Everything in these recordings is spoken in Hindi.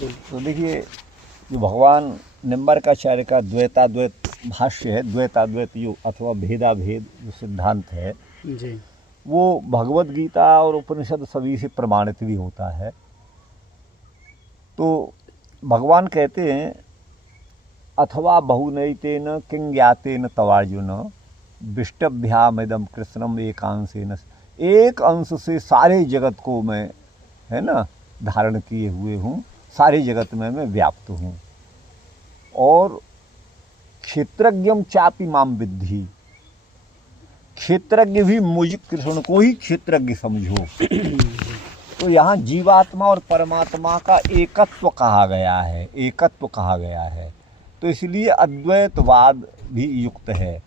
तो देखिए, जो भगवान निम्बर्काचार्य का द्वैताद्वैत भाष्य है, द्वैताद्वैत योग अथवा भेदाभेद जो सिद्धांत है जी, वो भगवत गीता और उपनिषद सभी से प्रमाणित भी होता है। तो भगवान कहते हैं, अथवा बहुनैतेन किं ज्ञातेन तवार्जुन विष्टभ्यामिदं कृष्णम एकांशेन। एक अंश से सारे जगत को मैं, है ना, धारण किए हुए हूँ, सारे जगत में मैं व्याप्त हूँ। और क्षेत्रज्ञम चापि माम विद्धि, क्षेत्रज्ञ भी मुझ कृष्ण को ही क्षेत्रज्ञ समझो। तो यहाँ जीवात्मा और परमात्मा का एकत्व कहा गया है, एकत्व कहा गया है, तो इसलिए अद्वैतवाद भी युक्त है।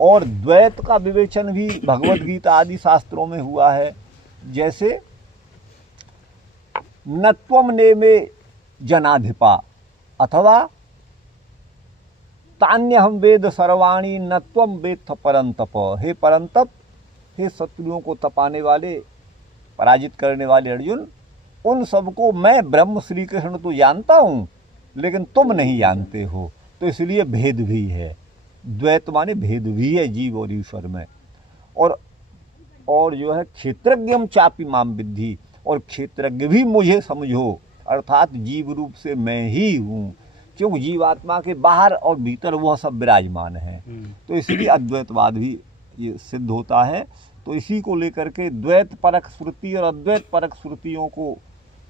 और द्वैत का विवेचन भी भगवत गीता आदि शास्त्रों में हुआ है। जैसे नत्वम नेमे जनाधिपा अथवा तान्यहम वेद सर्वाणी नत्वम वेत्थ परंतप। हे परंतप, हे शत्रुओं को तपाने वाले, पराजित करने वाले अर्जुन, उन सबको मैं ब्रह्म श्री कृष्ण तो जानता हूँ, लेकिन तुम नहीं जानते हो। तो इसलिए भेद भी है, द्वैत माने भेद भी है जीव और ईश्वर में। और जो है क्षेत्रज्ञम चापि माम विद्धि, और क्षेत्रज्ञ भी मुझे समझो, अर्थात जीव रूप से मैं ही हूँ, क्योंकि जीवात्मा के बाहर और भीतर वह सब विराजमान है। तो इसलिए अद्वैतवाद भी ये सिद्ध होता है। तो इसी को लेकर के द्वैत परक श्रुति और अद्वैत परक श्रुतियों को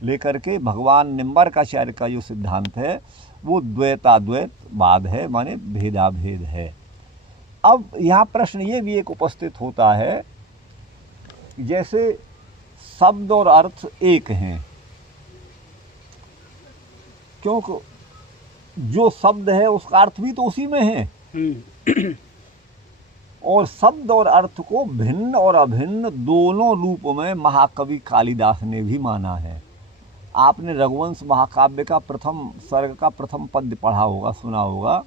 लेकर के भगवान निम्बर्काचार्य का जो सिद्धांत है वो द्वैताद्वैतवाद है, माने भेदाभेद है। अब यहाँ प्रश्न ये भी एक उपस्थित होता है, जैसे शब्द और अर्थ एक हैं, क्योंकि जो शब्द है उसका अर्थ भी तो उसी में है। और शब्द और अर्थ को भिन्न और अभिन्न दोनों रूप में महाकवि कालिदास ने भी माना है। आपने रघुवंश महाकाव्य का प्रथम सर्ग का प्रथम पद्य पढ़ा होगा, सुना होगा।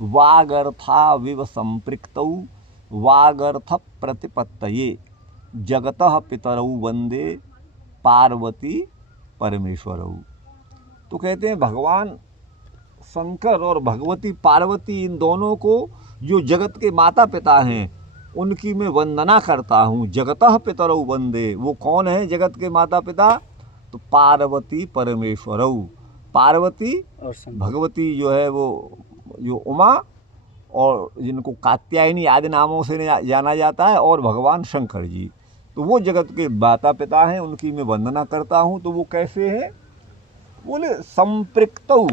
वागर्था विव संपृक्तौ वागर्थ प्रतिपत्तये जगतः पितरौ वंदे पार्वती परमेश्वरौ। तो कहते हैं भगवान शंकर और भगवती पार्वती, इन दोनों को जो जगत के माता पिता हैं उनकी मैं वंदना करता हूँ। जगतः पितरौ वंदे, वो कौन है जगत के माता पिता? तो पार्वती परमेश्वरौ। पार्वती और भगवती जो है वो जो उमा, और जिनको कात्यायनी आदि नामों से जाना जाता है, और भगवान शंकर जी, तो वो जगत के माता पिता हैं, उनकी मैं वंदना करता हूँ। तो वो कैसे हैं? बोले संपृक्तौ,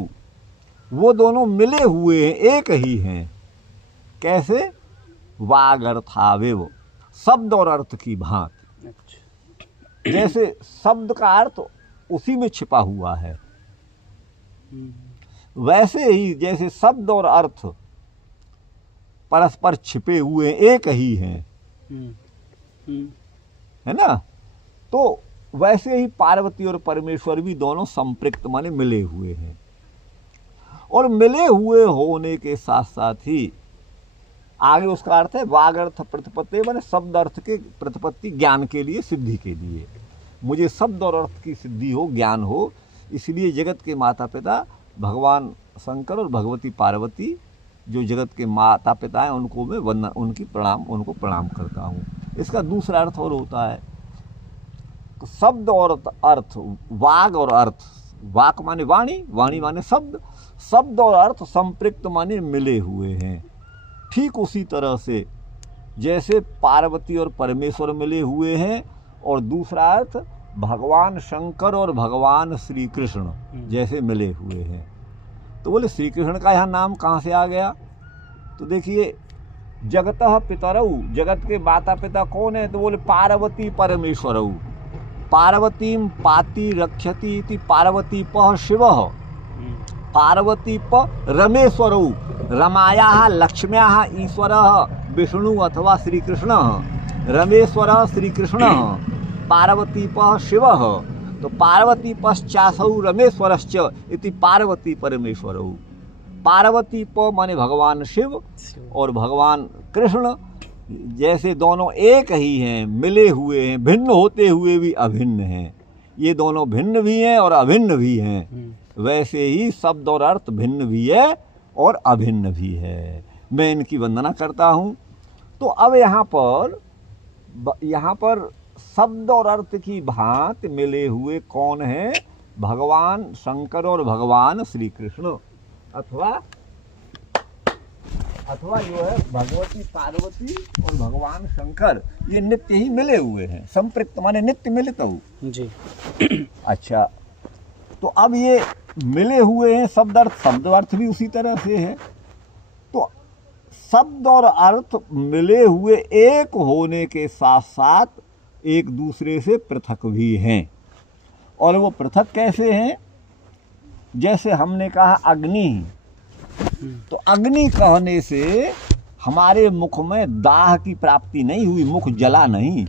वो दोनों मिले हुए हैं, एक ही हैं। कैसे? वागर्थावेव, शब्द और अर्थ की भांति। जैसे शब्द का अर्थ उसी में छिपा हुआ है, वैसे ही जैसे शब्द और अर्थ परस्पर छिपे हुए एक ही हैं, है ना। तो वैसे ही पार्वती और परमेश्वर भी दोनों संपृक्त माने मिले हुए हैं। और मिले हुए होने के साथ साथ ही आगे उसका अर्थ है वागर्थ प्रतिपत्ति, माने शब्द अर्थ के प्रतिपत्ति ज्ञान के लिए, सिद्धि के लिए। मुझे शब्द और अर्थ की सिद्धि हो, ज्ञान हो, इसलिए जगत के माता पिता भगवान शंकर और भगवती पार्वती जो जगत के माता पिता हैं उनको मैं उनको प्रणाम करता हूँ। इसका दूसरा अर्थ और होता है, शब्द और अर्थ, वाग और अर्थ, वाक माने वाणी, वाणी माने शब्द, शब्द और अर्थ संपृक्त माने मिले हुए हैं। ठीक उसी तरह से जैसे पार्वती और परमेश्वर मिले हुए हैं, और दूसरा अर्थ भगवान शंकर और भगवान श्री कृष्ण जैसे मिले हुए हैं। तो बोले श्री कृष्ण का यहाँ नाम कहाँ से आ गया? तो देखिए, जगतः पितरौ, जगत के माता पिता कौन है? तो बोले पार्वती परमेश्वरौ। पार्वतीम पाति रक्षति इति पार्वतीपः शिवः, पार्वतीप रमेश्वरौ, रमायाः लक्ष्म्याः ईश्वरः विष्णु अथवा श्रीकृष्णः, रमेश्वरः श्रीकृष्णः, पार्वतीपः शिवः। तो पार्वतीपश्चासौ रमेश्वरश्च इति पार्वती परमेश्वरौ। पार्वतीप माने भगवान शिव और भगवान कृष्ण जैसे दोनों एक ही हैं, मिले हुए हैं, भिन्न होते हुए भी अभिन्न हैं। ये दोनों भिन्न भी हैं और अभिन्न भी हैं। वैसे ही शब्द और अर्थ भिन्न भी है और अभिन्न भी है। मैं इनकी वंदना करता हूँ। तो अब यहाँ पर शब्द और अर्थ की भांति मिले हुए कौन है? भगवान शंकर और भगवान श्री कृष्ण, अथवा जो है भगवती पार्वती और भगवान शंकर, ये नित्य ही मिले हुए हैं। संपृक्त माने नित्य मिलित हो जी। अच्छा, तो अब ये मिले हुए हैं शब्द अर्थ भी उसी तरह से है। तो शब्द और अर्थ मिले हुए एक होने के साथ साथ एक दूसरे से पृथक भी हैं। और वो पृथक कैसे हैं? जैसे हमने कहा अग्नि, तो अग्नि कहने से हमारे मुख में दाह की प्राप्ति नहीं हुई, मुख जला नहीं।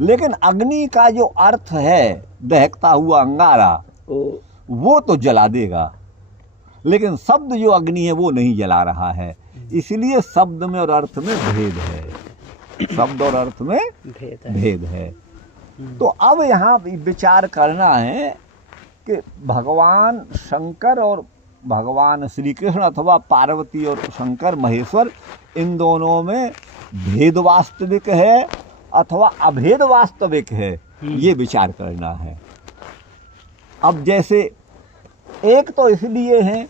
लेकिन अग्नि का जो अर्थ है दहकता हुआ अंगारा, वो तो जला देगा, लेकिन शब्द जो अग्नि है वो नहीं जला रहा है। इसलिए शब्द में और अर्थ में भेद है, शब्द और अर्थ में भेद है। तो अब यहाँ विचार करना है कि भगवान शंकर और भगवान श्री कृष्ण अथवा पार्वती और शंकर महेश्वर, इन दोनों में भेद वास्तविक है अथवा अभेद वास्तविक है, ये विचार करना है। अब जैसे एक तो इसलिए है,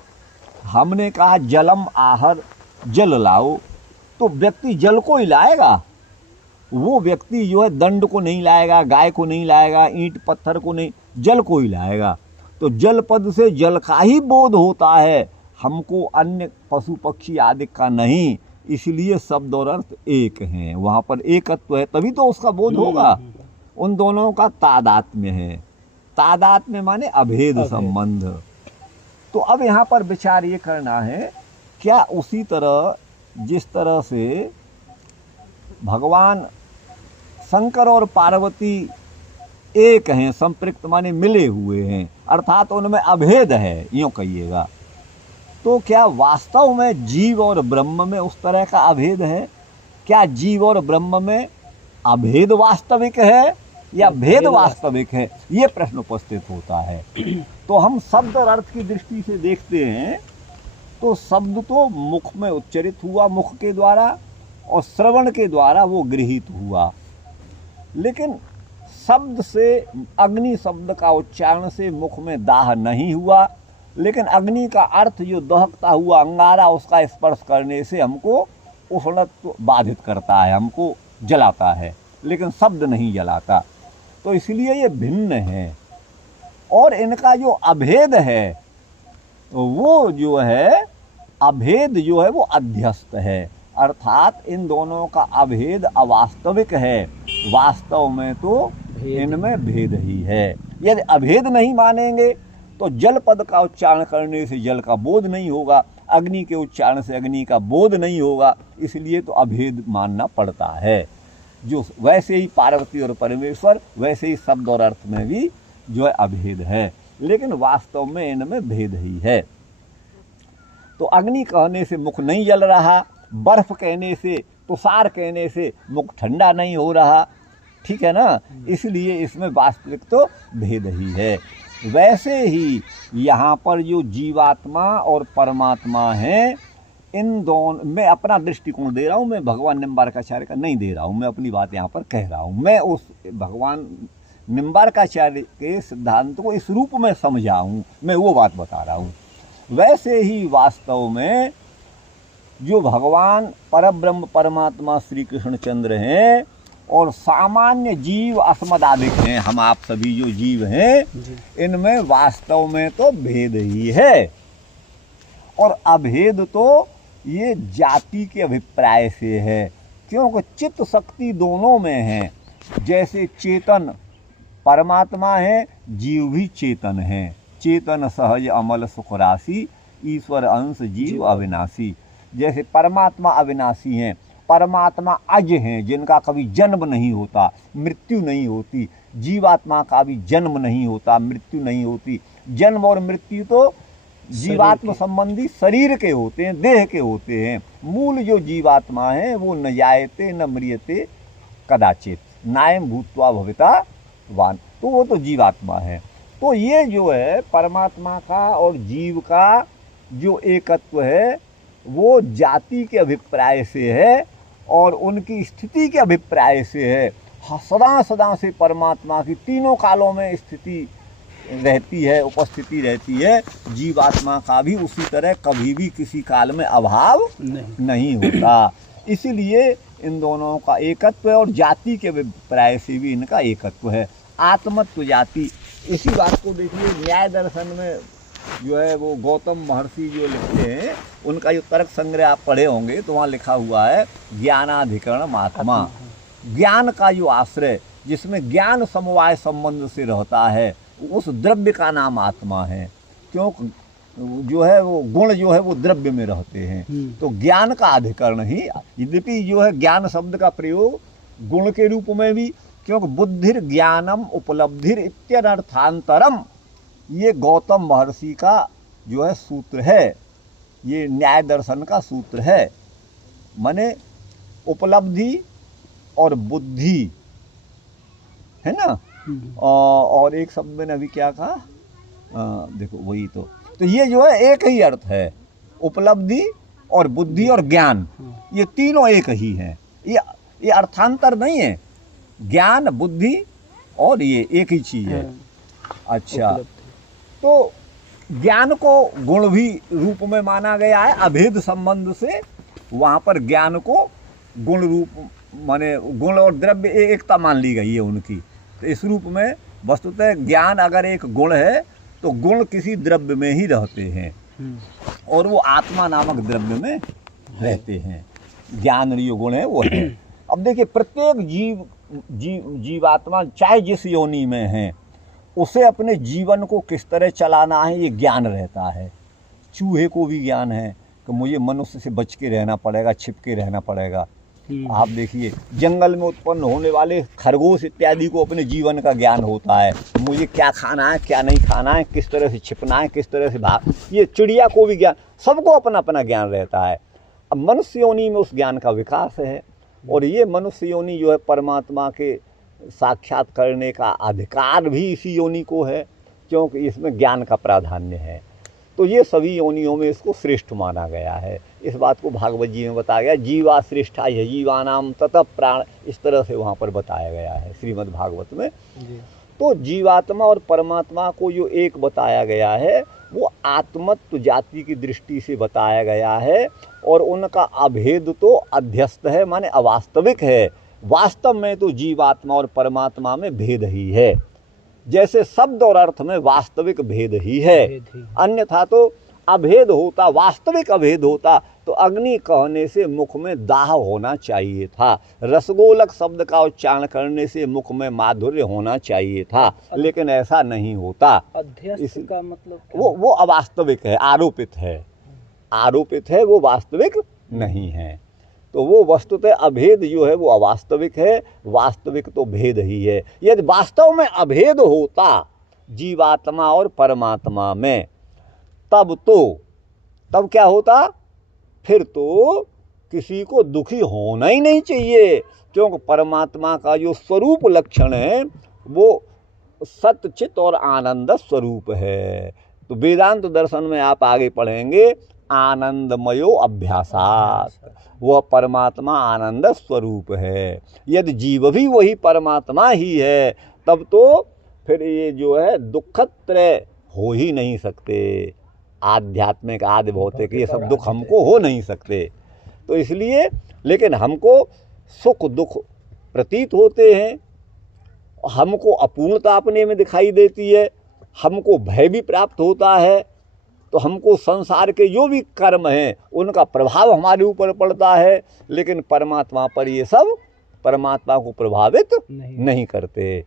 हमने कहा जलम आहर, जल लाओ, तो व्यक्ति जल को ही लाएगा। वो व्यक्ति जो है दंड को नहीं लाएगा, गाय को नहीं लाएगा, ईंट पत्थर को नहीं, जल को ही लाएगा। तो जल पद से जल का ही बोध होता है, हमको अन्य पशु पक्षी आदि का नहीं। इसलिए शब्द और अर्थ एक हैं, वहाँ पर एकत्व है, तभी तो उसका बोध होगा। उन दोनों का तादात्म्य है, तादात्म्य माने अभेद संबंध। तो अब यहाँ पर विचार ये करना है, क्या उसी तरह जिस तरह से भगवान शंकर और पार्वती एक हैं, संपृक्त माने मिले हुए हैं, अर्थात उनमें अभेद है, यूँ कहिएगा, तो क्या वास्तव में जीव और ब्रह्म में उस तरह का अभेद है? क्या जीव और ब्रह्म में अभेद वास्तविक है या भेद वास्तविक है? ये प्रश्न उपस्थित होता है। तो हम शब्द और अर्थ की दृष्टि से देखते हैं तो शब्द तो मुख में उच्चरित हुआ, मुख के द्वारा, और श्रवण के द्वारा वो गृहीत हुआ। लेकिन शब्द से, अग्नि शब्द का उच्चारण से मुख में दाह नहीं हुआ, लेकिन अग्नि का अर्थ जो दहकता हुआ अंगारा, उसका स्पर्श करने से हमको उष्णत्व बाधित करता है, हमको जलाता है, लेकिन शब्द नहीं जलाता। तो इसलिए ये भिन्न है। और इनका जो अभेद है, वो जो है अभेद जो है वो अध्यस्त है, अर्थात इन दोनों का अभेद अवास्तविक है। वास्तव में तो इनमें भेद ही है। यदि अभेद नहीं मानेंगे तो जल पद का उच्चारण करने से जल का बोध नहीं होगा, अग्नि के उच्चारण से अग्नि का बोध नहीं होगा। इसलिए तो अभेद मानना पड़ता है। जो वैसे ही पार्वती और परमेश्वर, वैसे ही शब्द और अर्थ में भी जो है अभेद है, लेकिन वास्तव में इनमें भेद ही है। तो अग्नि कहने से मुख नहीं जल रहा, बर्फ कहने से, तुषार कहने से मुख ठंडा नहीं हो रहा, ठीक है ना। इसलिए इसमें वास्तविक तो भेद ही है। वैसे ही यहाँ पर जो जीवात्मा और परमात्मा हैं, इन दोनों, मैं अपना दृष्टिकोण दे रहा हूँ, मैं भगवान निम्बार्काचार्य का नहीं दे रहा हूँ, मैं अपनी बात यहाँ पर कह रहा हूँ। मैं उस भगवान निम्बार्काचार्य के सिद्धांत को इस रूप में समझा हूँ, मैं वो बात बता रहा हूँ। वैसे ही वास्तव में जो भगवान परब्रह्म परमात्मा श्री कृष्णचंद्र हैं और सामान्य जीव अस्मदादिक हैं, हम आप सभी जो जीव हैं, इनमें वास्तव में तो भेद ही है। और अभेद तो ये जाति के अभिप्राय से है, क्योंकि चित्त शक्ति दोनों में है। जैसे चेतन परमात्मा है, जीव भी चेतन है। चेतन सहज अमल सुख राशि, ईश्वर अंश जीव अविनाशी। जैसे परमात्मा अविनाशी हैं, परमात्मा अज हैं, जिनका कभी जन्म नहीं होता, मृत्यु नहीं होती। जीवात्मा का भी जन्म नहीं होता, मृत्यु नहीं होती। जन्म और मृत्यु तो जीवात्मा संबंधी शरीर के होते हैं, देह के होते हैं। मूल जो जीवात्मा है वो न जायते न म्रियते कदाचित, नायम भूत्वा भविता वान, तो वो तो जीवात्मा है। तो ये जो है परमात्मा का और जीव का जो एकत्व है वो जाति के अभिप्राय से है और उनकी स्थिति के अभिप्राय से है। सदा सदा से परमात्मा की तीनों कालों में स्थिति रहती है, उपस्थिति रहती है। जीवात्मा का भी उसी तरह कभी भी किसी काल में अभाव नहीं होता। इसीलिए इन दोनों का एकत्व है और जाति के अभिप्राय से भी इनका एकत्व है। आत्मत्व जाति, इसी बात को देखिए न्याय दर्शन में जो है वो गौतम महर्षि जो लिखते हैं उनका जो तर्क संग्रह आप पढ़े होंगे तो वहाँ लिखा हुआ है ज्ञानाधिकरण आत्मा। ज्ञान का जो आश्रय जिसमें ज्ञान समवाय संबंध से रहता है उस द्रव्य का नाम आत्मा है। क्यों जो है वो गुण जो है वो द्रव्य में रहते हैं, तो ज्ञान का अधिकरण ही, यद्यपि जो है ज्ञान शब्द का प्रयोग गुण के रूप में भी, क्योंकि बुद्धिर ज्ञानम उपलब्धिर इत्यनर्थांतरम ये गौतम महर्षि का जो है सूत्र है, ये न्याय दर्शन का सूत्र है। माने उपलब्धि और बुद्धि है ना, और एक शब्द मैंने अभी क्या कहा, देखो वही तो ये जो है एक ही अर्थ है, उपलब्धि और बुद्धि और ज्ञान ये तीनों एक ही हैं, ये अर्थांतर नहीं है। ज्ञान बुद्धि और ये एक ही चीज़ है। अच्छा, तो ज्ञान को गुण भी रूप में माना गया है अभेद संबंध से, वहाँ पर ज्ञान को गुण रूप माने गुण और द्रव्य एकता मान ली गई है उनकी। तो इस रूप में वस्तुतः ज्ञान अगर एक गुण है तो गुण किसी द्रव्य में ही रहते हैं और वो आत्मा नामक द्रव्य में रहते हैं। ज्ञान जो गुण है वो है। अब देखिए प्रत्येक जीवात्मा चाहे जिस योनि में है उसे अपने जीवन को किस तरह चलाना है ये ज्ञान रहता है। चूहे को भी ज्ञान है कि मुझे मनुष्य से बच के रहना पड़ेगा, छिप के रहना पड़ेगा। आप देखिए जंगल में उत्पन्न होने वाले खरगोश इत्यादि को अपने जीवन का ज्ञान होता है, मुझे क्या खाना है क्या नहीं खाना है, किस तरह से छिपना है, किस तरह से भाग। ये चिड़िया को भी ज्ञान, सबको अपना अपना ज्ञान रहता है। अब मनुष्य योनि में उस ज्ञान का विकास है और ये मनुष्य योनि जो है परमात्मा के साक्षात करने का अधिकार भी इसी योनि को है, क्योंकि इसमें ज्ञान का प्राधान्य है। तो ये सभी योनियों में इसको श्रेष्ठ माना गया है। इस बात को भागवत जी में बताया गया, जीवा श्रेष्ठा यह जीवानाम ततः प्राण, इस तरह से वहाँ पर बताया गया है श्रीमद् भागवत में। तो जीवात्मा और परमात्मा को जो एक बताया गया है वो आत्मत्व जाति की दृष्टि से बताया गया है और उनका अभेद तो अध्यस्त है, माने अवास्तविक है। वास्तव में तो जीवात्मा और परमात्मा में भेद ही है, जैसे शब्द और अर्थ में वास्तविक भेद ही है। अन्यथा तो अभेद होता, वास्तविक अभेद होता तो अग्नि कहने से मुख में दाह होना चाहिए था, रसगोलक शब्द का उच्चारण करने से मुख में माधुर्य होना चाहिए था, लेकिन ऐसा नहीं होता। इसका मतलब वो अवास्तविक है, आरोपित है, आरोपित है, वो वास्तविक नहीं है। तो वो वस्तुतः अभेद जो है वो अवास्तविक है, वास्तविक तो भेद ही है। यदि वास्तव में अभेद होता जीवात्मा और परमात्मा में तब क्या होता, फिर तो किसी को दुखी होना ही नहीं चाहिए, क्योंकि परमात्मा का जो स्वरूप लक्षण है वो सत्य चित्त और आनंद स्वरूप है। तो वेदांत दर्शन में आप आगे पढ़ेंगे आनंदमयो अभ्यासात, वह परमात्मा आनंद स्वरूप है। यदि जीव भी वही परमात्मा ही है तब तो फिर ये जो है दुखत्रय हो ही नहीं सकते, आध्यात्मिक आदि भौतिक ये सब दुख हमको हो नहीं सकते। तो इसलिए लेकिन हमको सुख दुख प्रतीत होते हैं, हमको अपूर्णता अपने में दिखाई देती है, हमको भय भी प्राप्त होता है, तो हमको संसार के जो भी कर्म हैं उनका प्रभाव हमारे ऊपर पड़ता है, लेकिन परमात्मा पर ये सब परमात्मा को प्रभावित नहीं करते।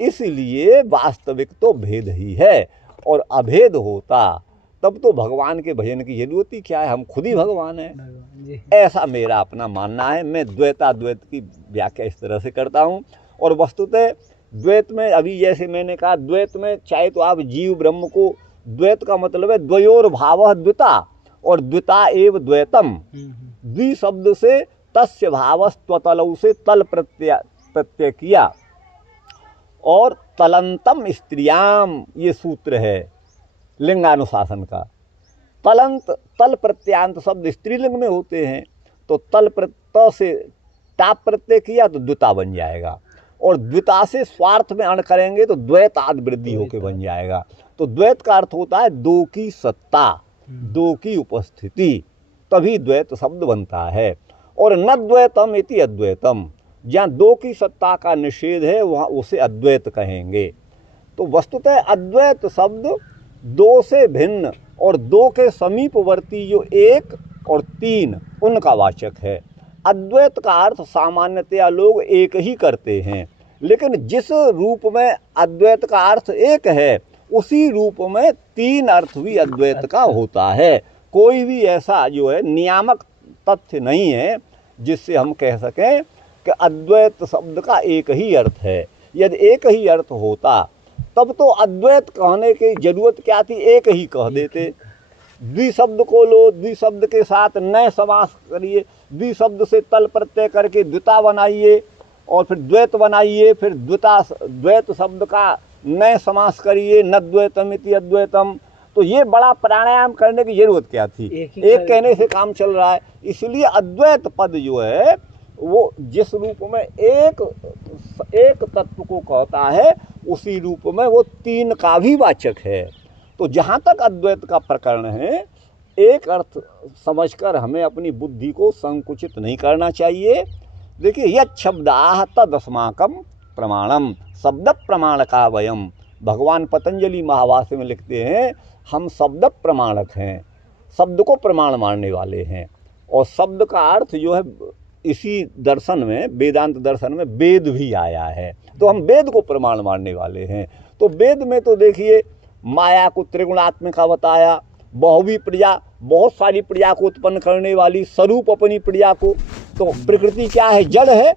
इसलिए वास्तविक तो भेद ही है, और अभेद होता तब तो भगवान के भजन की जरूरत ही क्या है, हम खुद ही भगवान हैं। ऐसा मेरा अपना मानना है। मैं द्वैताद्वैत की व्याख्या इस तरह से करता हूँ। और वस्तुतः द्वैत में अभी जैसे मैंने कहा, द्वैत में चाहे तो आप जीव ब्रह्म को, द्वैत का मतलब है द्वयोर भावः द्विता, और द्विता एव द्वैतम। द्वि शब्द से तस्य भावस्त्वतलौ से तल प्रत्यय किया, और तलंतम स्त्रियाम, ये सूत्र है लिंगानुशासन का। तलंत, तल प्रत्यांत शब्द स्त्रीलिंग में होते हैं, तो तल प्रत्यय से टाप प्रत्यय किया तो द्विता बन जाएगा, और द्विता से स्वार्थ में अण करेंगे तो द्वैत आदि वृद्धि होकर बन जाएगा। तो द्वैत का अर्थ होता है दो की सत्ता, दो की उपस्थिति, तभी द्वैत शब्द बनता है। और न द्वैतम इति अद्वैतम, जहाँ दो की सत्ता का निषेध है वहाँ उसे अद्वैत कहेंगे। तो वस्तुतः अद्वैत शब्द दो से भिन्न और दो के समीपवर्ती जो एक और तीन उनका वाचक है। अद्वैत का अर्थ सामान्यतया लोग एक ही करते हैं, लेकिन जिस रूप में अद्वैत का अर्थ एक है उसी रूप में तीन अर्थ भी अद्वैत का होता है। कोई भी ऐसा जो है नियामक तथ्य नहीं है जिससे हम कह सकें कि अद्वैत शब्द का एक ही अर्थ है। यदि एक ही अर्थ होता तब तो अद्वैत कहने की जरूरत क्या थी, एक ही कह देते। द्विशब्द को लो, द्विशब्द के साथ नए समास करिए, द्विशब्द से तल प्रत्यय करके द्विता बनाइए और फिर द्वैत बनाइए, फिर द्वैत शब्द का नए समास करिए, न द्वैतम इति अद्वैतम। तो ये बड़ा प्राणायाम करने की जरूरत क्या थी, एक कहने से काम चल रहा है। इसलिए अद्वैत पद जो है वो जिस रूप में एक तत्व को कहता है उसी रूप में वो तीन का भी वाचक है। तो जहाँ तक अद्वैत का प्रकरण है, एक अर्थ समझकर हमें अपनी बुद्धि को संकुचित नहीं करना चाहिए। देखिए, यत् शब्दाः तदस्माकं प्रमाणम, शब्द प्रमाण का वयम। भगवान पतंजलि महाभाष्य में लिखते हैं हम शब्द प्रमाणक हैं, शब्द को प्रमाण मानने वाले हैं। और शब्द का अर्थ जो है इसी दर्शन में, वेदांत दर्शन में वेद भी आया है, तो हम वेद को प्रमाण मानने वाले हैं। तो वेद में तो देखिए माया को त्रिगुणात्मिका बताया, बहुवी प्रजा, बहुत सारी प्रजा को उत्पन्न करने वाली, स्वरूप अपनी प्रजा को। तो प्रकृति क्या है, जड़ है,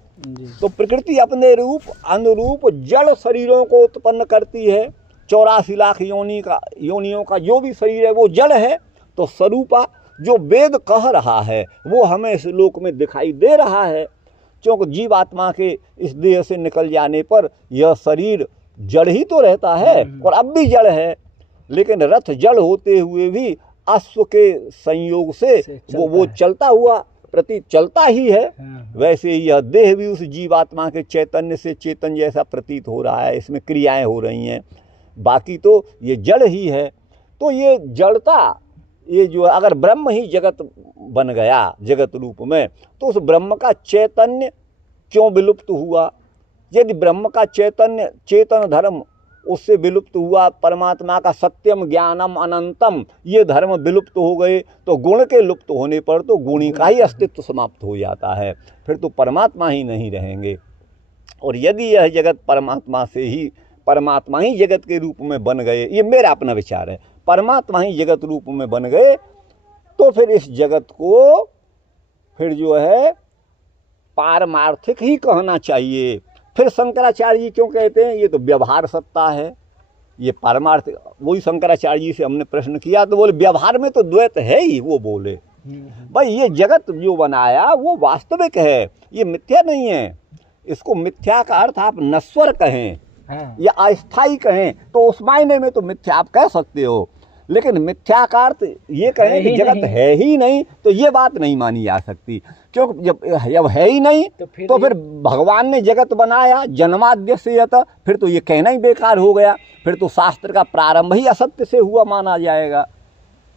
तो प्रकृति अपने रूप अनुरूप जड़ शरीरों को उत्पन्न करती है। 84 लाख योनियों का जो भी शरीर है वो जड़ है। तो स्वरूपा जो वेद कह रहा है वो हमें इस लोक में दिखाई दे रहा है, क्योंकि जीवात्मा के इस देह से निकल जाने पर यह शरीर जड़ ही तो रहता है और अब भी जड़ है। लेकिन रथ जड़ होते हुए भी अश्व के संयोग से वो चलता हुआ प्रतीत चलता ही है। वैसे ही यह देह भी उस जीवात्मा के चैतन्य से चेतन जैसा प्रतीत हो रहा है, इसमें क्रियाएं हो रही हैं, बाकी तो ये जड़ ही है। तो ये जड़ता, ये जो अगर ब्रह्म ही जगत बन गया जगत रूप में, तो उस ब्रह्म का चैतन्य क्यों विलुप्त हुआ? यदि ब्रह्म का चैतन्य, चेतन धर्म उससे विलुप्त हुआ, परमात्मा का सत्यम ज्ञानम अनंतम ये धर्म विलुप्त हो गए, तो गुण के लुप्त होने पर तो गुणी का ही अस्तित्व समाप्त हो जाता है, फिर तो परमात्मा ही नहीं रहेंगे। और यदि यह जगत परमात्मा ही जगत के रूप में बन गए, ये मेरा अपना विचार है, परमात्मा ही जगत रूप में बन गए, तो फिर इस जगत को फिर जो है पारमार्थिक ही कहना चाहिए। फिर शंकराचार्य जी क्यों कहते हैं ये तो व्यवहार सत्ता है, ये पारमार्थिक। वही शंकराचार्य जी से हमने प्रश्न किया तो बोले व्यवहार में तो द्वैत है ही। वो बोले भाई ये जगत जो बनाया वो वास्तविक है, ये मिथ्या नहीं है। इसको मिथ्या का अर्थ आप नश्वर कहें या अस्थाई कहें तो उस मायने में तो मिथ्या आप कह सकते हो, लेकिन मिथ्या का अर्थ ये कहें कि जगत है ही नहीं तो ये बात नहीं मानी जा सकती। क्योंकि जब है ही नहीं तो फिर भगवान ने जगत बनाया जन्माद्यस्यत, फिर तो ये कहना ही बेकार हो गया, फिर तो शास्त्र का प्रारंभ ही असत्य से हुआ माना जाएगा।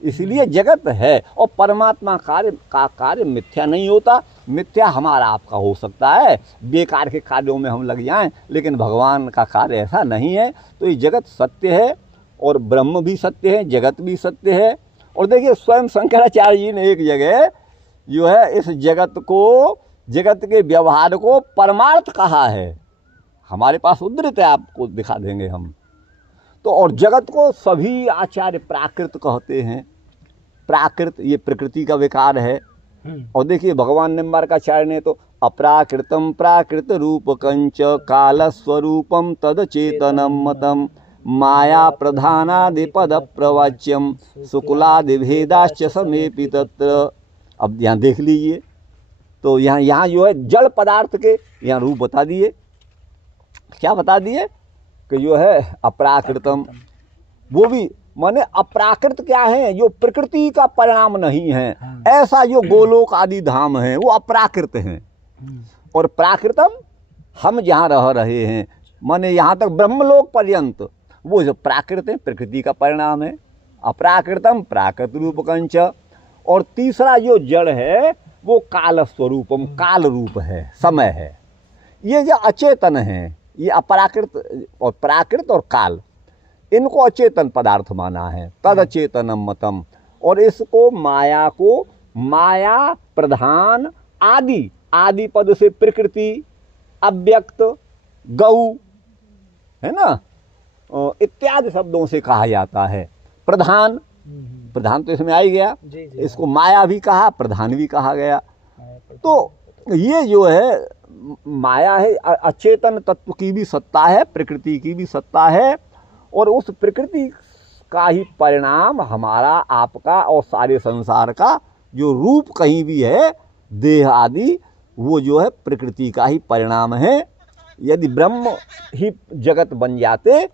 इसलिए जगत है और परमात्मा का कार्य मिथ्या नहीं होता। मिथ्या हमारा आपका हो सकता है, बेकार के कार्यों में हम लग जाएं, लेकिन भगवान का कार्य ऐसा नहीं है। तो ये जगत सत्य है और ब्रह्म भी सत्य है, जगत भी सत्य है। और देखिए स्वयं शंकराचार्य जी ने एक जगह जो है इस जगत के व्यवहार को परमार्थ कहा है। हमारे पास उद्धृत है, आपको दिखा देंगे हम। तो और जगत को सभी आचार्य प्राकृत कहते हैं। प्राकृत ये प्रकृति का विकार है। और देखिए भगवान निम्बार्काचार्य ने तो अप्राकृतम प्राकृत रूपकंच काल स्वरूपम तद चेतनम मतम माया प्रधानादिपद प्रवाच्यम शुक्लादि भेदाश्च समेपि तत्र। अब यहाँ देख लीजिए, तो यहाँ जो है जड़ पदार्थ के यहाँ रूप बता दिए। क्या बता दिए? कि जो है अपराकृतम, वो भी माने अप्राकृत क्या है, जो प्रकृति का परिणाम नहीं है। हाँ। ऐसा जो गोलोक आदि धाम है वो अप्राकृत हैं। और प्राकृतम हम जहाँ रह रहे हैं, माने यहाँ तक ब्रह्मलोक पर्यंत वो जो प्राकृत है प्रकृति का परिणाम है। अप्राकृतम प्राकृत रूपकंच। और तीसरा जो जड़ है वो काल स्वरूपम, काल रूप है, समय है। ये जो अचेतन है, ये अपराकृत और प्राकृत और काल, इनको अचेतन पदार्थ माना है। तद अचेतनम मतम। और इसको माया को माया प्रधान आदि, आदि पद से प्रकृति, अव्यक्त, गौ, है ना, इत्यादि शब्दों से कहा जाता है। प्रधान, प्रधान तो इसमें आ ही गया, जी जी। इसको माया भी कहा, प्रधान भी कहा गया। तो ये जो है माया है, अचेतन तत्व की भी सत्ता है, प्रकृति की भी सत्ता है। और उस प्रकृति का ही परिणाम हमारा, आपका और सारे संसार का जो रूप कहीं भी है, देह आदि, वो जो है प्रकृति का ही परिणाम है। यदि ब्रह्म ही जगत बन जाते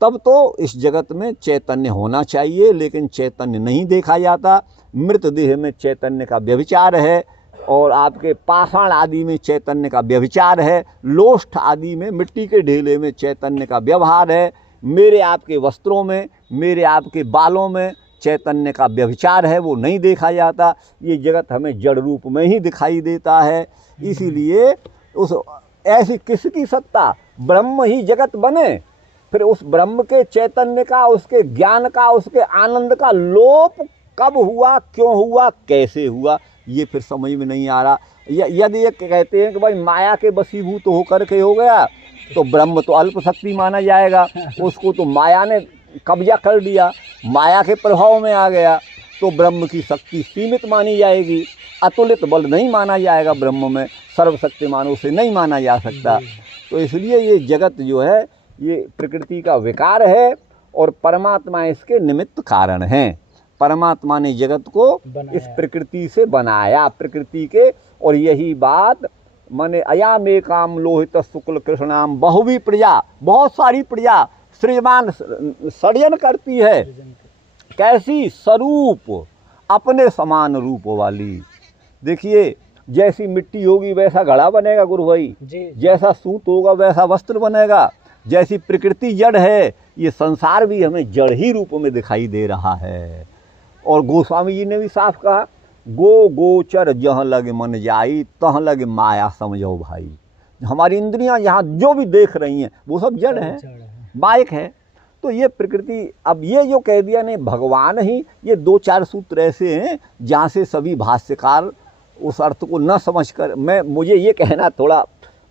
तब तो इस जगत में चैतन्य होना चाहिए, लेकिन चैतन्य नहीं देखा जाता। मृत देह में चैतन्य का व्यभिचार है, और आपके पाषाण आदि में चैतन्य का व्यभिचार है, लोष्ठ आदि में, मिट्टी के ढेले में चैतन्य का व्यवहार है, मेरे आपके वस्त्रों में, मेरे आपके बालों में चैतन्य का व्यभिचार है, वो नहीं देखा जाता। ये जगत हमें जड़ रूप में ही दिखाई देता है। इसीलिए उस ऐसी किसकी सत्ता, ब्रह्म ही जगत बने, फिर उस ब्रह्म के चैतन्य का, उसके ज्ञान का, उसके आनंद का लोप कब हुआ, क्यों हुआ, कैसे हुआ, ये फिर समझ में नहीं आ रहा। यदि ये कहते हैं कि भाई माया के वशीभूत होकर के हो गया, तो ब्रह्म तो अल्प शक्ति माना जाएगा, उसको तो माया ने कब्जा कर लिया, माया के प्रभाव में आ गया, तो ब्रह्म की शक्ति सीमित मानी जाएगी, अतुलित बल नहीं माना जाएगा ब्रह्म में, सर्वशक्तिमान उसे नहीं माना जा सकता। तो इसलिए ये जगत जो है ये प्रकृति का विकार है, और परमात्मा इसके निमित्त कारण हैं। परमात्मा ने जगत को इस प्रकृति से बनाया, प्रकृति के। और यही बात माने अयामेकाम लोहित शुक्ल कृष्णाम बहुवी प्रजा, बहुत सारी प्रजा सृजमान सृजन करती है। कैसी, स्वरूप, अपने समान रूप वाली। देखिए, जैसी मिट्टी होगी वैसा घड़ा बनेगा गुरु भाई, जैसा सूत होगा वैसा वस्त्र बनेगा। जैसी प्रकृति जड़ है, ये संसार भी हमें जड़ ही रूप में दिखाई दे रहा है। और गोस्वामी जी ने भी साफ कहा, गो गोचर जहाँ लगे मन जाई, तहाँ लगे माया समझो भाई। हमारी इंद्रियां यहाँ जो भी देख रही हैं वो सब जड़ है, मायक है। तो ये प्रकृति, अब ये जो कह दिया ने भगवान ही, ये दो चार सूत्र ऐसे हैं जहाँ से सभी भाष्यकार उस अर्थ को न समझकर, मुझे ये कहना थोड़ा,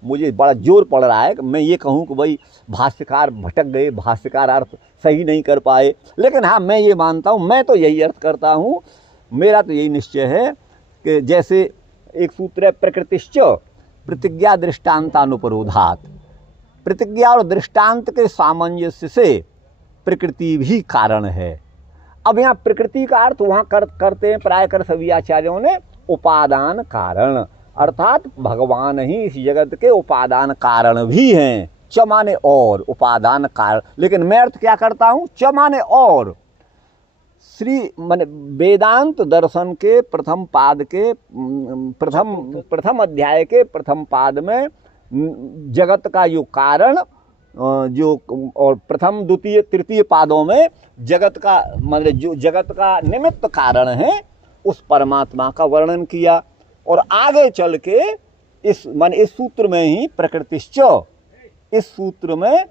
मुझे बड़ा जोर पड़ रहा है कि मैं ये कहूँ कि भाई भाष्यकार भटक गए, भाष्यकार अर्थ सही नहीं कर पाए। लेकिन हाँ, मैं ये मानता हूँ, मैं तो यही अर्थ करता हूँ, मेरा तो यही निश्चय है कि जैसे एक सूत्र है, प्रकृतिश्च प्रतिज्ञा दृष्टान्तानुपरोधात, प्रतिज्ञा और दृष्टांत के सामंजस्य से प्रकृति भी कारण है। अब यहाँ प्रकृति का अर्थ वहाँ करते हैं प्रायकर सभी आचार्यों ने उपादान कारण, अर्थात भगवान ही इस जगत के उपादान कारण भी हैं। च माने और, उपादान कारण। लेकिन मैं अर्थ क्या करता हूँ, च माने और। श्री माने वेदांत दर्शन के प्रथम पाद के प्रथम अध्याय के प्रथम पाद में जगत का जो कारण, जो और प्रथम द्वितीय तृतीय पादों में जगत का मतलब जो जगत का निमित्त कारण है उस परमात्मा का वर्णन किया। और आगे चल के इस सूत्र में ही प्रकृतिश्च, इस सूत्र में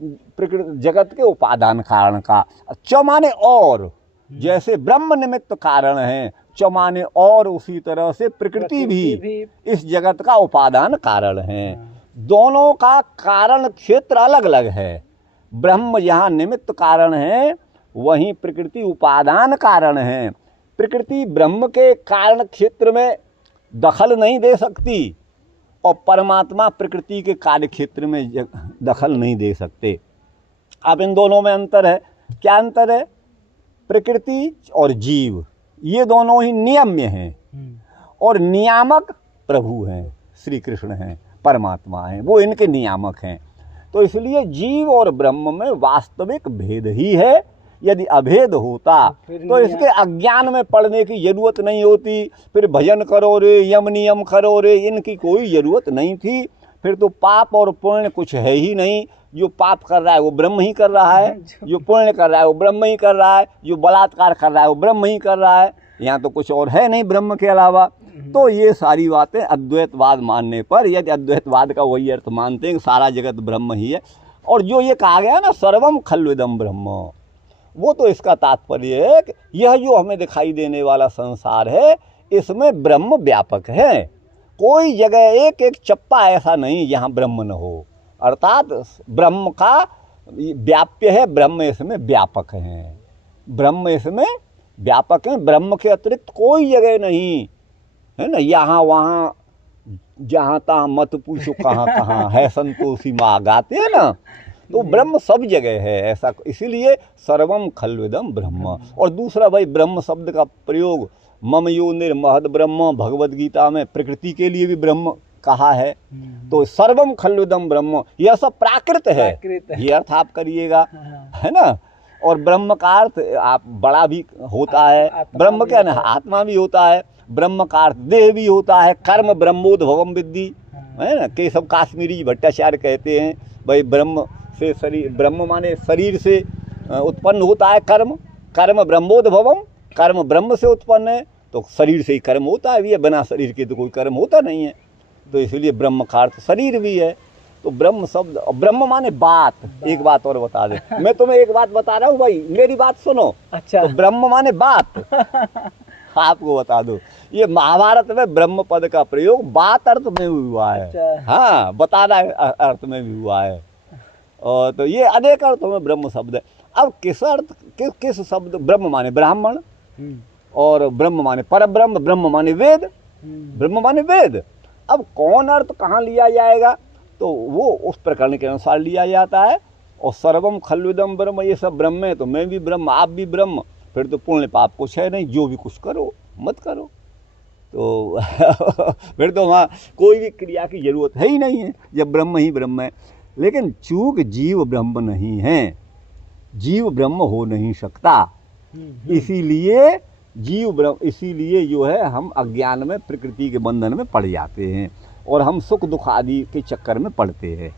प्रकृति जगत के उपादान कारण का, च माने और, जैसे ब्रह्म निमित्त कारण है, च माने और, उसी तरह से प्रकृति भी इस जगत का उपादान कारण है। दोनों का कारण क्षेत्र अलग अलग है। ब्रह्म यहाँ निमित्त कारण है, वहीं प्रकृति उपादान कारण है। प्रकृति ब्रह्म के कारण क्षेत्र में दखल नहीं दे सकती, और परमात्मा प्रकृति के कार्य क्षेत्र में दखल नहीं दे सकते। अब इन दोनों में अंतर है। क्या अंतर है? प्रकृति और जीव ये दोनों ही नियम्य हैं, और नियामक प्रभु हैं, श्री कृष्ण हैं, परमात्मा हैं, वो इनके नियामक हैं। तो इसलिए जीव और ब्रह्म में वास्तविक भेद ही है। यदि अभेद होता तो इसके अज्ञान में पड़ने की जरूरत नहीं होती। फिर भजन करो रे, यम नियम करो रे, इनकी कोई जरूरत नहीं थी। फिर तो पाप और पुण्य कुछ है ही नहीं। जो पाप कर रहा है वो ब्रह्म ही कर रहा है, जो पुण्य कर रहा है वो ब्रह्म ही कर रहा है, जो बलात्कार कर रहा है वो ब्रह्म ही कर रहा है। यहाँ तो कुछ और है नहीं ब्रह्म के अलावा। तो ये सारी बातें अद्वैतवाद मानने पर, यदि अद्वैतवाद का वही अर्थ मानते हैं कि सारा जगत ब्रह्म ही है, और जो ये कहा गया ना सर्वम खल्विदम ब्रह्म, वो तो इसका तात्पर्य है कि यह जो हमें दिखाई देने वाला संसार है इसमें ब्रह्म व्यापक है। कोई जगह एक एक चप्पा ऐसा नहीं जहाँ ब्रह्म न हो। अर्थात ब्रह्म का व्याप्य है, ब्रह्म इसमें व्यापक है, ब्रह्म इसमें व्यापक है। ब्रह्म के अतिरिक्त कोई जगह नहीं है ना। यहाँ वहाँ जहाँ तहाँ मत पूछो कहाँ कहाँ है संतोषी माँ गाते हैं ना। तो ब्रह्म सब जगह है ऐसा, इसीलिए सर्वम खल्विदम ब्रह्म। और दूसरा भाई ब्रह्म शब्द का प्रयोग मम यो निर्महद ब्रह्म, भगवद गीता में प्रकृति के लिए भी ब्रह्म कहा है। तो सर्वम खल्विदम ब्रह्म यह सब प्राकृत है, ये अर्थ आप करिएगा, है ना। और ब्रह्म का अर्थ आप बड़ा भी होता है, ब्रह्म क्या ना आत्मा भी होता है, ब्रह्म का अर्थ देह भी होता है। कर्म ब्रह्मोद्भवम विद्धि, है ना। केशव काश्मीरी भट्टाचार्य कहते हैं भाई ब्रह्म से शरीर, ब्रह्म माने शरीर से उत्पन्न होता है कर्म, कर्म ब्रह्मोद्भवम, कर्म ब्रह्म से उत्पन्न है, तो शरीर से ही कर्म होता है। ये बिना शरीर के तो कोई कर्म होता नहीं है। तो इसलिए ब्रह्म का अर्थ शरीर भी है। तो ब्रह्म शब्द, ब्रह्म माने बात। एक बात और बता दे, मैं तुम्हें एक बात बता रहा हूँ भाई, मेरी बात सुनो। अच्छा। तो ब्रह्म माने बात आपको बता दो, ये महाभारत में ब्रह्म पद का प्रयोग बात अर्थ में भी हुआ है। अच्छा। हाँ, बताना अर्थ में भी हुआ है। और तो ये अनेक अर्थों में ब्रह्म शब्द है। अब किस अर्थ, किस शब्द, ब्रह्म माने ब्राह्मण, और ब्रह्म माने परब्रह्म, ब्रह्म माने वेद, ब्रह्म माने वेद। अब कौन अर्थ कहाँ लिया जाएगा तो वो उस प्रकरण के अनुसार लिया जाता है। और सर्वम खल्विदम ब्रह्म, ये सब ब्रह्म है तो मैं भी ब्रह्म, आप भी ब्रह्म। फिर तो पुण्य पाप कुछ है नहीं, जो भी कुछ करो मत करो। तो फिर तो वहाँ कोई भी क्रिया की जरूरत है ही नहीं है, जब ब्रह्म ही ब्रह्म है। लेकिन चूक जीव ब्रह्म नहीं है, जीव ब्रह्म हो नहीं सकता। इसीलिए जीव ब्रह्म, इसीलिए जो है हम अज्ञान में, प्रकृति के बंधन में पड़ जाते हैं और हम सुख दुख आदि के चक्कर में पड़ते हैं।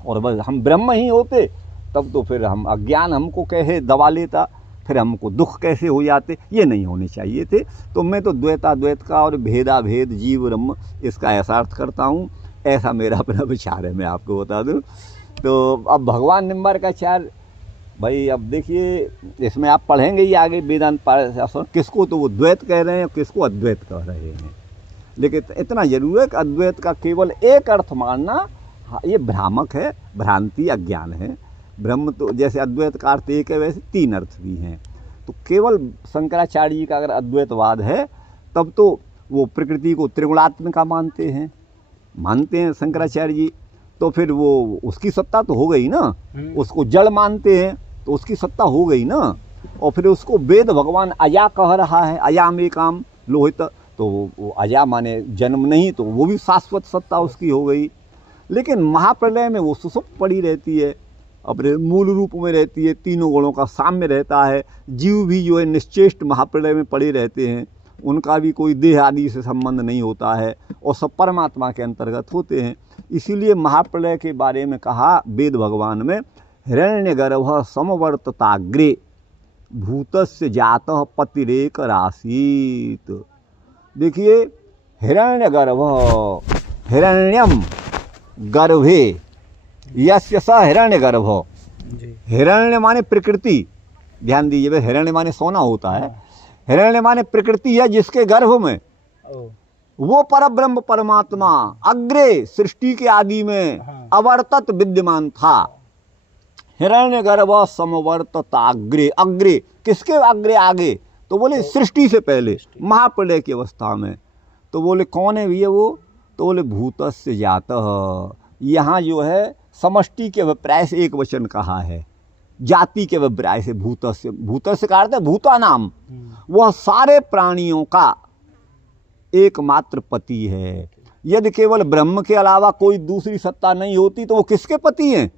और बस हम ब्रह्म ही होते तब तो फिर हम अज्ञान हमको कैसे दबा लेता, फिर हमको दुख कैसे हो जाते, ये नहीं होने चाहिए थे। तो मैं तो द्वैताद्वैत का और भेदा भेद जीव ब्रह्म इसका ऐसा अर्थ करता हूँ। ऐसा मेरा अपना विचार है, मैं आपको बता दूँ। तो अब भगवान निम्बार्काचार्य भाई, अब देखिए इसमें आप पढ़ेंगे ही आगे वेदांत शास्त्र, किसको तो वो द्वैत कह रहे हैं और किसको अद्वैत कह रहे हैं। लेकिन इतना जरूर है कि अद्वैत का केवल एक अर्थ मानना ये भ्रामक है, भ्रांति, अज्ञान है। ब्रह्म तो जैसे अद्वैत का अर्थ एक है, वैसे तीन अर्थ भी हैं। तो केवल शंकराचार्य जी का अगर अद्वैतवाद है तब तो वो प्रकृति को त्रिगुणात्मिका मानते हैं शंकराचार्य जी। तो फिर वो उसकी सत्ता तो हो गई ना, उसको जड़ मानते हैं तो उसकी सत्ता हो गई ना। और फिर उसको वेद भगवान अया कह रहा है, अयाम एकाम लोहित, तो वो अया माने जन्म नहीं, तो वो भी शाश्वत सत्ता उसकी हो गई। लेकिन महाप्रलय में वो सुसुप्त पड़ी रहती है, अपने मूल रूप में रहती है, तीनों गुणों का साम्य रहता है। जीव भी जो है निश्चेष्ट महाप्रलय में पड़े रहते हैं, उनका भी कोई देह आदि से संबंध नहीं होता है और सब परमात्मा के अंतर्गत होते हैं। इसीलिए महाप्रलय के बारे में कहा वेद भगवान में, हिरण्यगर्भ समवर्तताग्रे भूतस्य जातः पतिरेक रासीत। देखिए हिरण्यगर्भ, हिरण्यम गर्भे यस्य स हिरण्यगर्भ। हिरण्य माने प्रकृति, ध्यान दीजिए, हिरण्य माने सोना होता है, हिरण्य माने प्रकृति है जिसके गर्भ में वो परब्रह्म परमात्मा अग्रे सृष्टि के आदि में अवर्तत विद्यमान था। हिरण्यगर्भ समवर्तताग्रे, अग्रे किसके अग्रे, आगे, तो बोले सृष्टि से पहले, महाप्रलय की अवस्था में। तो बोले कौन है भैया वो, तो बोले भूतस्य जातः। यहाँ जो है समष्टि के अभिप्राय से एक वचन कहा है, जाति के अभिप्राय से भूतस्य, भूतस्य का अर्थ है भूतानाम, वह सारे प्राणियों का एकमात्र पति है। यदि केवल ब्रह्म के अलावा कोई दूसरी सत्ता नहीं होती तो वो किसके पति हैं,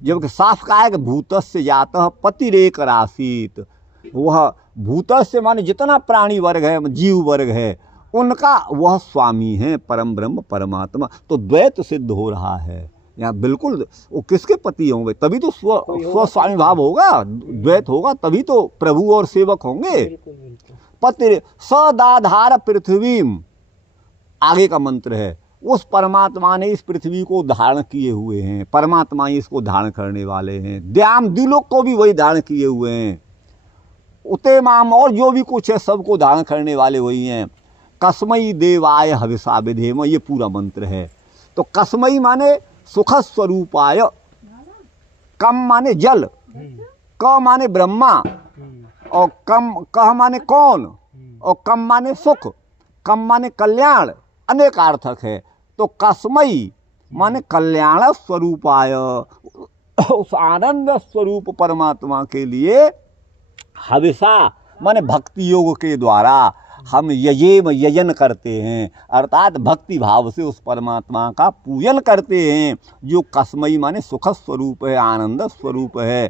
जबकि साफ कहा है कि भूतस्य जातः पतिरेक राशित, वह भूतस्य माने जितना प्राणी वर्ग है, जीव वर्ग है, उनका वह स्वामी है, परम ब्रह्म परमात्मा। तो द्वैत सिद्ध हो रहा है यहाँ बिल्कुल। वो किसके पति होंगे? तभी तो स्व स्वामी भाव होगा, द्वैत होगा, तभी तो प्रभु और सेवक होंगे। बिल्कुल बिल्कुल। पति सदाधार पृथ्वीम, आगे का मंत्र है, उस परमात्मा ने इस पृथ्वी को धारण किए हुए हैं, परमात्मा ही इसको धारण करने वाले हैं। द्याम द्विलोक को भी वही धारण किए हुए हैं। उते माम, और जो भी कुछ है सबको धारण करने वाले वही हैं। कस्मई देवाय हविषा विधेम, ये पूरा मंत्र है। तो कस्मई माने सुख स्वरूपाय, कम माने जल, क माने ब्रह्मा, और कम कह माने कौन, और कम माने सुख, कम माने कल्याण, अनेक अर्थक है। तो कस्मई माने कल्याण स्वरूपाय, उस आनंद स्वरूप परमात्मा के लिए हविषा माने भक्ति योग के द्वारा हम यजन करते हैं, अर्थात भक्ति भाव से उस परमात्मा का पूजन करते हैं, जो कस्मई माने सुख स्वरूप है, आनंद स्वरूप है।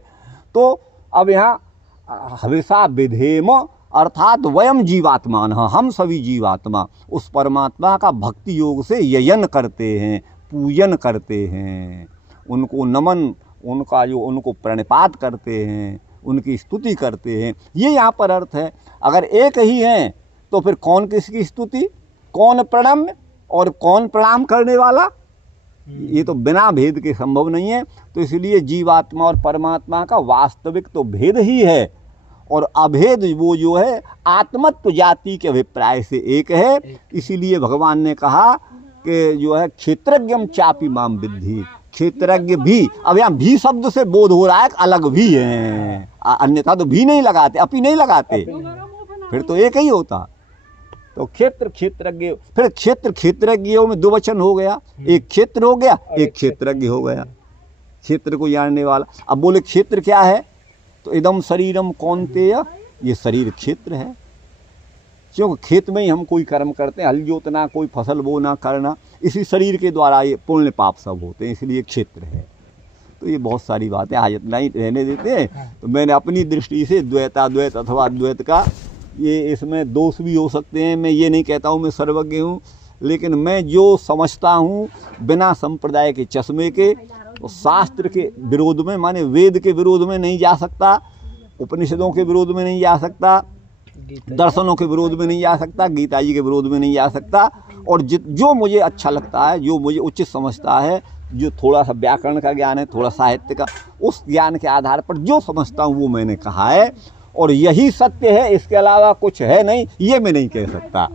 तो अब यहाँ हविषा विधेम अर्थात वयम जीवात्मान, हम सभी जीवात्मा उस परमात्मा का भक्ति योग से यजन करते हैं, पूजन करते हैं, उनको नमन, उनका जो उनको प्रणिपात करते हैं, उनकी स्तुति करते हैं। ये यहाँ पर अर्थ है। अगर एक ही हैं तो फिर कौन किसकी स्तुति, कौन प्रणम्य और कौन प्रणाम करने वाला, ये तो बिना भेद के संभव नहीं है। तो इसलिए जीवात्मा और परमात्मा का वास्तविक तो भेद ही है, और अभेद वो जो है आत्मत्व जाति के अभिप्राय से एक है। इसीलिए भगवान ने कहा कि जो है क्षेत्रज्ञम चापि माम विद्धि, क्षेत्रज्ञ भी, अब यहाँ भी शब्द से बोध हो रहा है अलग भी है, अन्यथा तो भी नहीं लगाते, अपी नहीं लगाते, फिर तो एक ही होता। तो क्षेत्र क्षेत्रज्ञ, फिर क्षेत्र क्षेत्रज्ञों में दो वचन हो गया, एक क्षेत्र हो गया, एक क्षेत्रज्ञ हो गया, क्षेत्र को जानने वाला। अब बोले क्षेत्र क्या है, तो इदम शरीरम कौन्तेय, ये शरीर क्षेत्र है। क्योंकि खेत में ही हम कोई कर्म करते हैं, हल जोतना, कोई फसल बोना करना, इसी शरीर के द्वारा ये पुण्य पाप सब होते हैं, इसलिए क्षेत्र है। तो ये बहुत सारी बातें आज इतना ही रहने देते हैं। तो मैंने अपनी दृष्टि से द्वैताद्वैत अथवा अद्वैत का, ये इसमें दोष भी हो सकते हैं, मैं ये नहीं कहता हूँ मैं सर्वज्ञ हूँ, लेकिन मैं जो समझता हूँ बिना संप्रदाय के चश्मे के, तो शास्त्र के विरोध में, माने वेद के विरोध में नहीं जा सकता, उपनिषदों के विरोध में नहीं जा सकता, दर्शनों के विरोध में नहीं जा सकता, गीता जी के विरोध में नहीं जा सकता। और जो मुझे अच्छा लगता है, जो मुझे उचित समझता है, जो थोड़ा सा व्याकरण का ज्ञान है, थोड़ा साहित्य का, उस ज्ञान के आधार पर जो समझता हूँ वो मैंने कहा है, और यही सत्य है, इसके अलावा कुछ है नहीं, ये मैं नहीं कह सकता,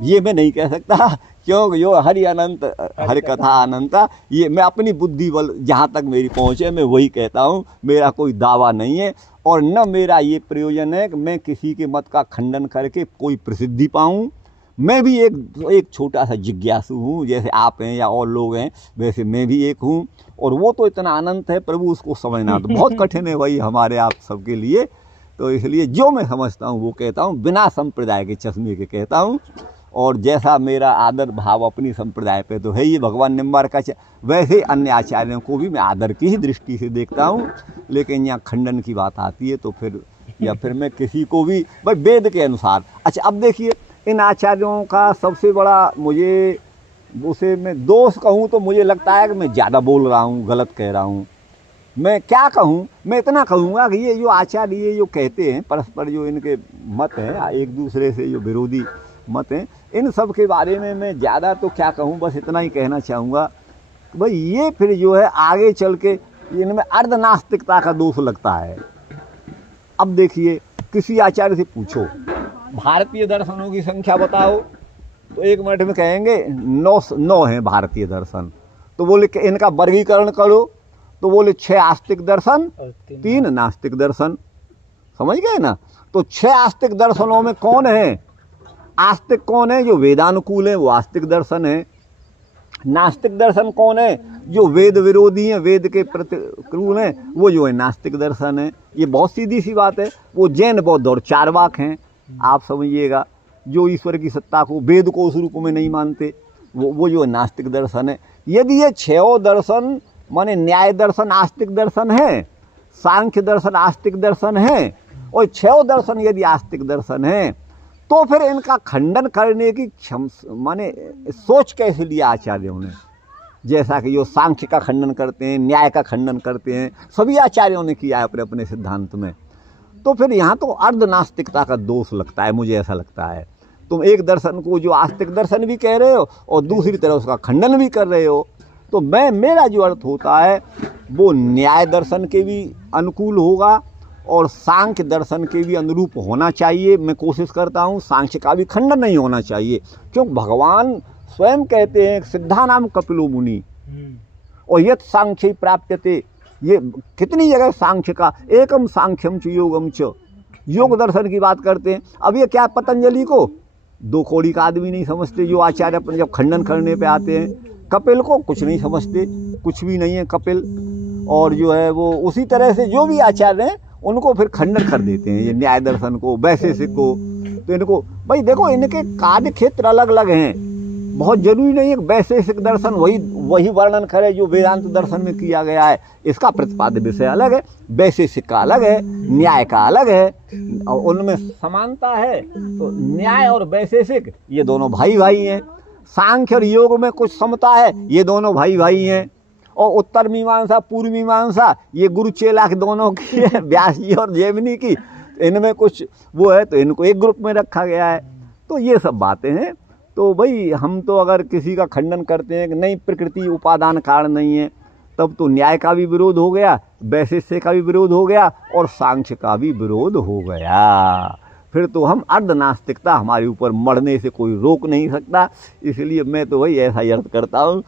ये मैं नहीं कह सकता। क्योंकि जो हरि अनंत हरि कथा अनंता, ये मैं अपनी बुद्धि बल जहाँ तक मेरी पहुँच है मैं वही कहता हूँ, मेरा कोई दावा नहीं है। और न मेरा ये प्रयोजन है कि मैं किसी के मत का खंडन करके कोई प्रसिद्धि पाऊँ। मैं भी एक छोटा सा जिज्ञासु हूँ, जैसे आप हैं या और लोग हैं, वैसे मैं भी एक हूँ। और वो तो इतना अनंत है प्रभु, उसको समझना तो बहुत कठिन है वही हमारे आप सबके लिए। तो इसलिए जो मैं समझता हूँ वो कहता हूँ, बिना संप्रदाय के चश्मे के कहता हूँ। और जैसा मेरा आदर भाव अपनी संप्रदाय पे तो है ही, भगवान निम्बार्क का, वैसे अन्य आचार्यों को भी मैं आदर की ही दृष्टि से देखता हूँ। लेकिन यहाँ खंडन की बात आती है तो फिर, या फिर मैं किसी को भी भाई वेद के अनुसार। अच्छा, अब देखिए इन आचार्यों का सबसे बड़ा, मुझे उसे मैं दोष कहूँ तो मुझे लगता है कि मैं ज़्यादा बोल रहा हूँ, गलत कह रहा हूँ। मैं क्या कहूँ, मैं इतना कहूँगा कि ये जो आचार्य ये जो कहते हैं परस्पर, जो इनके मत हैं एक दूसरे से जो विरोधी मत हैं, इन सब के बारे में मैं ज़्यादा तो क्या कहूँ, बस इतना ही कहना चाहूँगा कि भाई ये फिर जो है आगे चल के इनमें अर्धनास्तिकता का दोष लगता है। अब देखिए किसी आचार्य से पूछो भारतीय दर्शनों की संख्या बताओ, तो 1 मिनट में कहेंगे 9 हैं भारतीय दर्शन। तो बोले कि इनका वर्गीकरण करो, तो बोले 6 आस्तिक दर्शन, 3 नास्तिक दर्शन। समझ गए ना? तो 6 आस्तिक दर्शनों में कौन है? आस्तिक कौन है? जो वेदानुकूल है, वो आस्तिक दर्शन है। नास्तिक दर्शन कौन है? जो वेद विरोधी हैं, वेद के प्रतिकूल हैं, वो जो है नास्तिक दर्शन है। ये बहुत सीधी सी बात है। वो जैन बौद्ध और चार्वाक हैं, आप समझिएगा, जो ईश्वर की सत्ता को, वेद को उस रूप में नहीं मानते, वो जो है नास्तिक दर्शन है। यदि ये 6 दर्शन माने न्याय दर्शन आस्तिक दर्शन है, सांख्य दर्शन आस्तिक दर्शन है, और 6 दर्शन यदि आस्तिक दर्शन है, तो फिर इनका खंडन करने की माने सोच कैसे लिया आचार्यों ने। जैसा कि जो सांख्य का खंडन करते हैं, न्याय का खंडन करते हैं, सभी आचार्यों ने किया है अपने अपने सिद्धांत में। तो फिर यहाँ तो अर्धनास्तिकता का दोष लगता है, मुझे ऐसा लगता है। तुम एक दर्शन को जो आस्तिक दर्शन भी कह रहे हो और दूसरी तरफ उसका खंडन भी कर रहे हो, तो मेरा जो अर्थ होता है वो न्याय दर्शन के भी अनुकूल होगा और सांख्य दर्शन के भी अनुरूप होना चाहिए। मैं कोशिश करता हूँ सांख्य का भी खंडन नहीं होना चाहिए, क्योंकि भगवान स्वयं कहते हैं सिद्धा नाम कपिलो मुनि और यत सांख्य प्राप्यते। ये कितनी जगह सांख्य का एकम सांख्यम च योगम च, योग दर्शन की बात करते हैं। अब ये क्या पतंजलि को 2 कौड़ी का आदमी नहीं समझते, जो आचार्य अपने जब खंडन करने पे आते हैं। कपिल को कुछ नहीं समझते, कुछ भी नहीं है कपिल। और जो है वो उसी तरह से जो भी आचार्य हैं उनको फिर खंडन कर देते हैं, ये न्याय दर्शन को, वैशेषिक को। तो इनको भाई देखो, इनके कार्य क्षेत्र अलग अलग हैं। बहुत जरूरी नहीं है कि वैशेषिक दर्शन वही वर्णन करे जो वेदांत दर्शन में किया गया है। इसका प्रतिपाद्य विषय अलग है, वैशेषिक का अलग है, न्याय का अलग है, और उनमें समानता है। तो न्याय और वैशेषिक ये दोनों भाई भाई हैं। सांख्य और योग में कुछ समता है, ये दोनों भाई भाई हैं। और उत्तर मीमांसा पूर्व मीमांसा ये गुरु चेला के दोनों की है, व्यास जी और जैमिनी की। इनमें कुछ वो है तो इनको एक ग्रुप में रखा गया है। तो ये सब बातें हैं। तो भाई हम तो अगर किसी का खंडन करते हैं कि नहीं प्रकृति उपादान कारण नहीं है, तब तो न्याय का भी विरोध हो गया, वैशेष्य का भी विरोध हो गया और सांख्य का भी विरोध हो गया। फिर तो हम अर्धनास्तिकता हमारे ऊपर मरने से कोई रोक नहीं सकता। इसलिए मैं तो भाई ऐसा ही अर्थ करता हूँ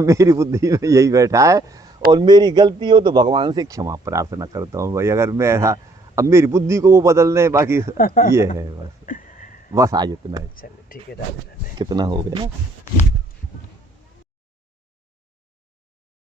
मेरी बुद्धि में यही बैठा है, और मेरी गलती हो तो भगवान से क्षमा प्रार्थना करता हूँ भाई, अगर मैं ऐसा, अब मेरी बुद्धि को वो बदलने, बाकी ये है बस आज इतना है। चलिए ठीक है, राधे राधे। कितना हो गया?